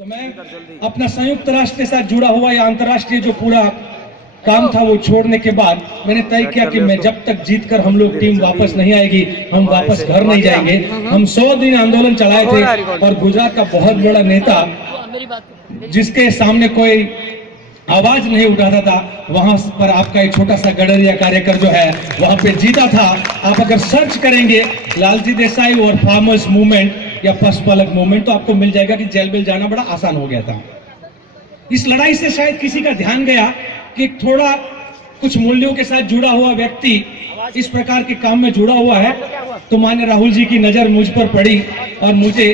तो मैं अपना संयुक्त राष्ट्र के साथ जुड़ा हुआ या अंतर्राष्ट्रीय जो पूरा काम था वो छोड़ने के बाद मैंने तय किया कि मैं जब तक जीत कर हम लोग टीम वापस नहीं आएगी, हम वापस घर नहीं जाएंगे। हम 100 दिन आंदोलन चलाए थे और गुजरात का बहुत बड़ा नेता जिसके सामने कोई आवाज नहीं उठाता था, वहां पर आपका एक छोटा सा गडरिया कार्यकर जो है वहां पे जीता था। आप अगर सर्च करेंगे लालजी देसाई और फार्मर्स मूवमेंट या पशुपालक मूवमेंट तो आपको मिल जाएगा कि जेल बिल जाना बड़ा आसान हो गया था। इस लड़ाई से शायद किसी का ध्यान गया कि थोड़ा कुछ मूल्यों के साथ जुड़ा हुआ व्यक्ति इस प्रकार के काम में जुड़ा हुआ है, तो माननीय राहुल जी की नजर मुझ पर पड़ी और मुझे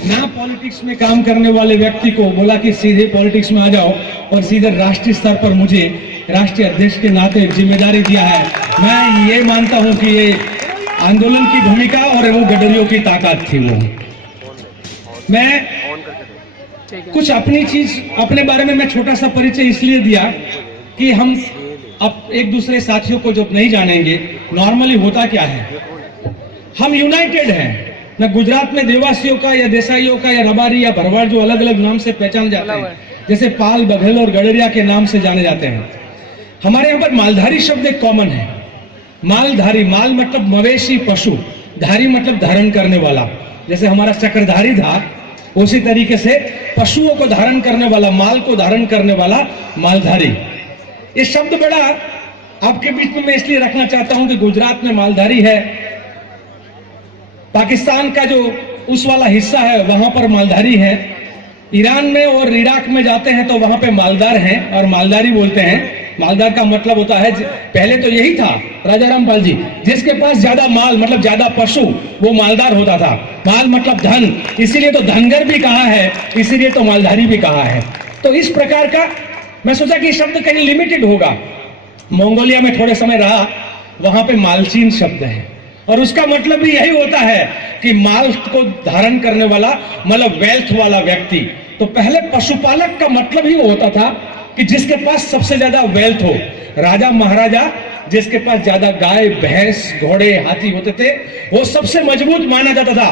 ना पॉलिटिक्स में काम करने वाले व्यक्ति को बोला कि सीधे पॉलिटिक्स में आ जाओ और सीधे राष्ट्रीय स्तर पर मुझे राष्ट्रीय अध्यक्ष के नाते जिम्मेदारी दिया है। मैं ये मानता हूं कि ये आंदोलन की भूमिका और वो गडरियों की ताकत थी। वो मैं कुछ अपनी चीज अपने बारे में मैं छोटा सा परिचय इसलिए दिया कि हम अब एक दूसरे साथियों को जब नहीं जानेंगे नॉर्मली होता क्या है, हम यूनाइटेड हैं। न गुजरात में देवासियों का या देसाइयों का या रबारी या भरवाड़ जो अलग अलग नाम से पहचाने जाते हैं, जैसे पाल, बघेल और गडरिया के नाम से जाने जाते हैं। हमारे यहाँ पर मालधारी शब्द एक कॉमन है। मालधारी, माल मतलब मवेशी पशु, धारी मतलब धारण करने वाला। जैसे हमारा चक्रधारी था उसी तरीके से पशुओं को धारण करने वाला, माल को धारण करने वाला मालधारी। ये शब्द बड़ा आपके बीच में मैं इसलिए रखना चाहता हूं कि गुजरात में मालधारी है, पाकिस्तान का जो उस वाला हिस्सा है वहां पर मालधारी है, ईरान में और इराक में जाते हैं तो वहां पे मालदार हैं और मालदारी बोलते हैं। मालदार का मतलब होता है, पहले तो यही था राजा रामपाल जी, जिसके पास ज्यादा माल मतलब ज्यादा पशु वो मालदार होता था। माल मतलब धन, इसीलिए तो धनगर भी कहा है, इसीलिए तो मालधारी भी कहा है। तो इस प्रकार का मैं सोचा कि शब्द कहीं लिमिटेड होगा। मंगोलिया में थोड़े समय रहा, वहां पे मालचीन शब्द है और उसका मतलब भी यही होता है कि माल को धारण करने वाला मतलब वेल्थ वाला व्यक्ति। तो पहले पशुपालक का मतलब ही वो होता था कि जिसके पास सबसे ज्यादा वेल्थ हो। राजा महाराजा जिसके पास ज्यादा गाय, भैंस, घोड़े, हाथी होते थे वो सबसे मजबूत माना जाता था।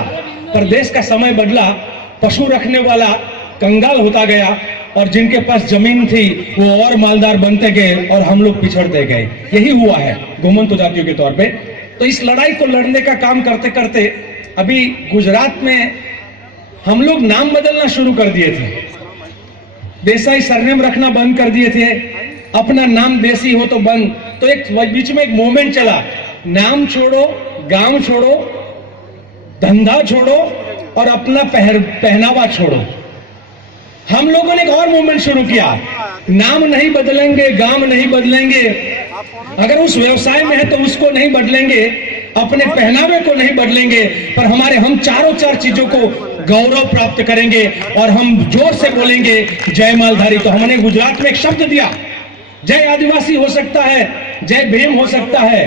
पर देश का समय बदला, पशु रखने वाला कंगाल होता गया और जिनके पास जमीन थी वो और मालदार बनते गए और हम लोग पिछड़ते गए। यही हुआ है घुमंतु जातियों के तौर पे। तो इस लड़ाई को लड़ने का काम करते करते अभी गुजरात में हम लोग नाम बदलना शुरू कर दिए थे। देसाई सरनेम रखना बंद कर दिए थे, अपना नाम देसी हो तो बंद। तो एक बीच में एक मूवमेंट चला, नाम छोड़ो, गांव छोड़ो, धंधा छोड़ो और अपना पहनावा छोड़ो। हम लोगों ने एक और मूवमेंट शुरू किया, नाम नहीं बदलेंगे, गांव नहीं बदलेंगे, अगर उस व्यवसाय में है तो उसको नहीं बदलेंगे, अपने पहनावे को नहीं बदलेंगे, पर हम चारों चार चीजों को गौरव प्राप्त करेंगे और हम जोर से बोलेंगे जय मालधारी। तो हमने गुजरात में एक शब्द दिया, जय आदिवासी हो सकता है, जय भीम हो सकता है,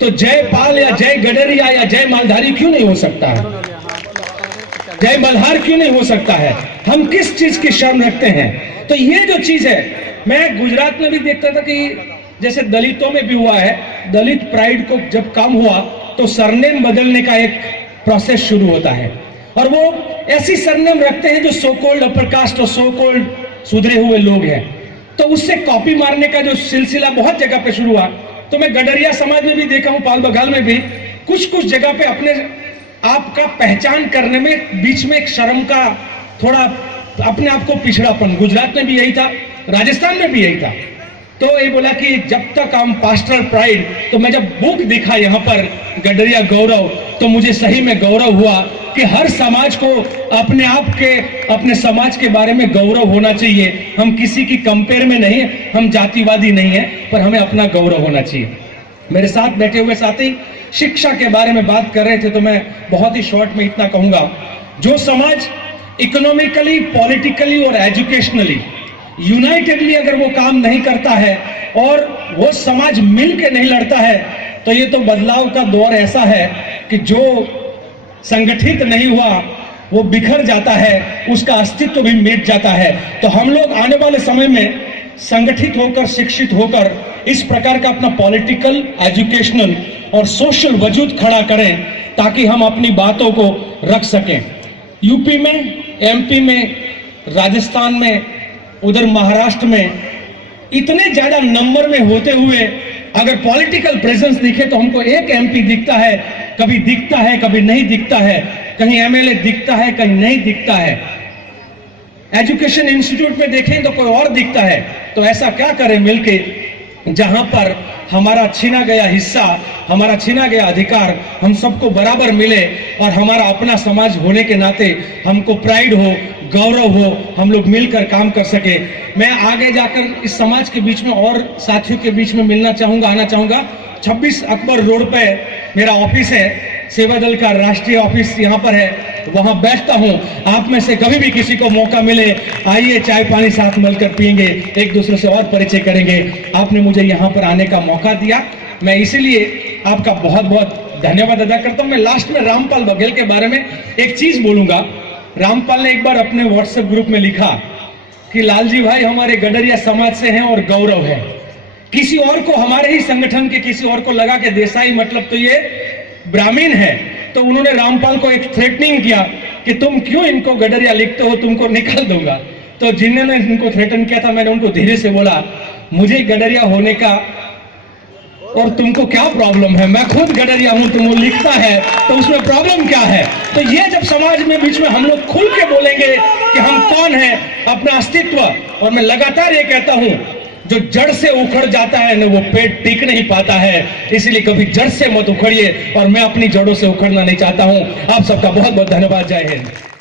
तो जय पाल या जय गडरिया या जय मालधारी क्यों नहीं हो सकता है? जय मल्हार क्यों नहीं हो सकता है? हम किस चीज की शर्म रखते हैं? तो ये जो चीज है, मैं गुजरात में भी देखता था कि जैसे दलितों में भी हुआ है, दलित प्राइड को जब कम हुआ तो सरनेम बदलने का एक प्रोसेस शुरू होता है और वो ऐसी सरनेम रखते हैं जो सो कॉल्ड अपर कास्ट और सो कॉल्ड सुधरे हुए लोग हैं। तो उससे कॉपी मारने का जो सिलसिला बहुत जगह पे शुरू हुआ। तो मैं गडरिया समाज में भी देखा हूं, पाल बघाल में भी कुछ जगह पे अपने आपका पहचान करने में बीच में एक शर्म का थोड़ा अपने आप को पिछड़ापन। गुजरात में भी यही था, राजस्थान में भी यही था। तो ये बोला कि जब तक हम पास्टरल प्राइड, तो मैं जब बुक देखा यहाँ पर गडरिया गौरव, तो मुझे सही में गौरव हुआ कि हर समाज को अपने आप के, अपने समाज के बारे में गौरव होना चाहिए। हम किसी की कंपेयर में नहीं, हम जातिवादी नहीं है, पर हमें अपना गौरव होना चाहिए। मेरे साथ बैठे हुए साथी शिक्षा के बारे में बात कर रहे थे, तो मैं बहुत ही शॉर्ट में इतना कहूंगा, जो समाज इकोनॉमिकली, पॉलिटिकली और एजुकेशनली यूनाइटेडली अगर वो काम नहीं करता है और वो समाज मिल के नहीं लड़ता है, तो ये तो बदलाव का दौर ऐसा है कि जो संगठित नहीं हुआ वो बिखर जाता है, उसका अस्तित्व भी मिट जाता है। तो हम लोग आने वाले समय में संगठित होकर, शिक्षित होकर इस प्रकार का अपना पॉलिटिकल, एजुकेशनल और सोशल वजूद खड़ा करें ताकि हम अपनी बातों को रख सकें। यूपी में, एमपी में राजस्थान में, उधर महाराष्ट्र में इतने ज्यादा नंबर में होते हुए अगर पॉलिटिकल प्रेजेंस दिखे तो हमको एक एमपी दिखता है, कभी दिखता है कभी नहीं दिखता है, कहीं एमएलए दिखता है कहीं नहीं दिखता है। एजुकेशन इंस्टीट्यूट में देखें तो कोई और दिखता है। तो ऐसा क्या करें मिलके, जहां पर हमारा छीना गया हिस्सा, हमारा छीना गया अधिकार हम सबको बराबर मिले और हमारा अपना समाज होने के नाते हमको प्राइड हो, गौरव हो, हम लोग मिलकर काम कर सके। मैं आगे जाकर इस समाज के बीच में और साथियों के बीच में मिलना चाहूंगा, आना चाहूंगा। 26 अकबर रोड पे मेरा ऑफिस है, सेवा दल का राष्ट्रीय ऑफिस यहाँ पर है, वहां बैठता हूं। आप में से कभी भी किसी को मौका मिले, आइए चाय पानी साथ मिलकर पिएंगे, एक दूसरे से और परिचय करेंगे। आपने मुझे यहाँ पर आने का मौका दिया, मैं इसीलिए आपका बहुत बहुत धन्यवाद अदा करता हूं। मैं लास्ट में रामपाल बघेल के बारे में एक चीज बोलूंगा। रामपाल ने एक बार अपने व्हाट्सएप ग्रुप में लिखा कि लालजी भाई हमारे गडरिया समाज से हैं और गौरव है। किसी और को, हमारे ही संगठन के किसी और को लगा कि देसाई मतलब तो ये ब्राह्मण है, तो उन्होंने रामपाल को एक थ्रेटनिंग किया कि तुम क्यों इनको गडरिया लिखते हो, तुमको निकाल दूंगा। तो जिन्होंने इनको थ्रेटन किया था, मैंने उनको धीरे से बोला मुझे गडरिया होने का और तुमको क्या प्रॉब्लम है, मैं खुद गडरिया हूं, तुम वो लिखता है तो उसमें प्रॉब्लम क्या है। तो ये जब समाज में बीच में हम लोग खुल के बोलेंगे कि हम कौन है, अपना अस्तित्व, और मैं लगातार ये कहता हूं जो जड़ से उखड़ जाता है ना वो पेड़ टिक नहीं पाता है, इसलिए कभी जड़ से मत उखड़िए, और मैं अपनी जड़ों से उखड़ना नहीं चाहता हूं। आप सबका बहुत बहुत धन्यवाद। जय हिंद।